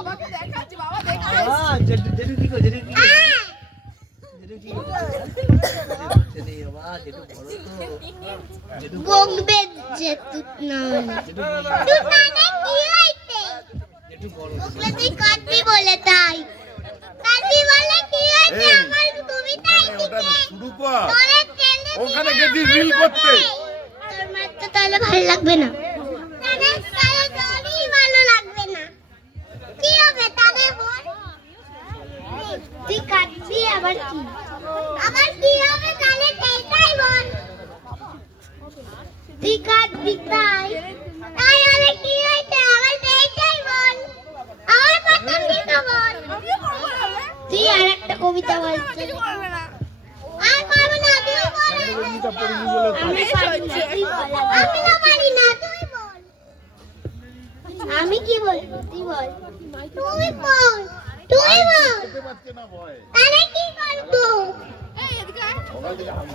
বাবাকে দেখাচ্ছি, বাবা দেখাচ্ছি। জেঠু কি করে, জেঠু কি করে? জেঠু কি করে? জেঠু বাবা, জেঠু বড় তো। জেঠু বকবে জেঠু না হলে। জেঠু তুই মানে কি হইছে? জেঠু বড়। বকলে তুই কাঁদবি বলে তাই। কাঁদবি বলে কি হইছে? আমার তুমি তাই ওটা দিতে। শুরু কর। তোরে টেনে ওখানে গেছিস রিল করতে। তোর মার তো তাহলে ভালো লাগবে না। তাহলে তোরই ভালো লাগবে না। কি হবে তাহলে বল? তুই কাঁদবি আবার কি? আবার কি হবে তাহলে সেটাই বল। তুই কাঁদবি তাই। তাই হলে কি হয়েছে? আবার সেইটাই বল। আমার প্রথম দিকে বল। আমিও করবো না রে। তুই আর একটা কবিতা বল। কিছু করবে না। আর পারবো না তুই বল। গীতা পড়িনি বলে আমি পারি না তুই বল। আমি তো পারি না তুই বল। আমি কি বলবো তুই বল। তুই বল। তুই বল। খেতে পারছে না ভয়। তাহলে কি করবো? এই এদিকে আয়। সকাল থেকে হামি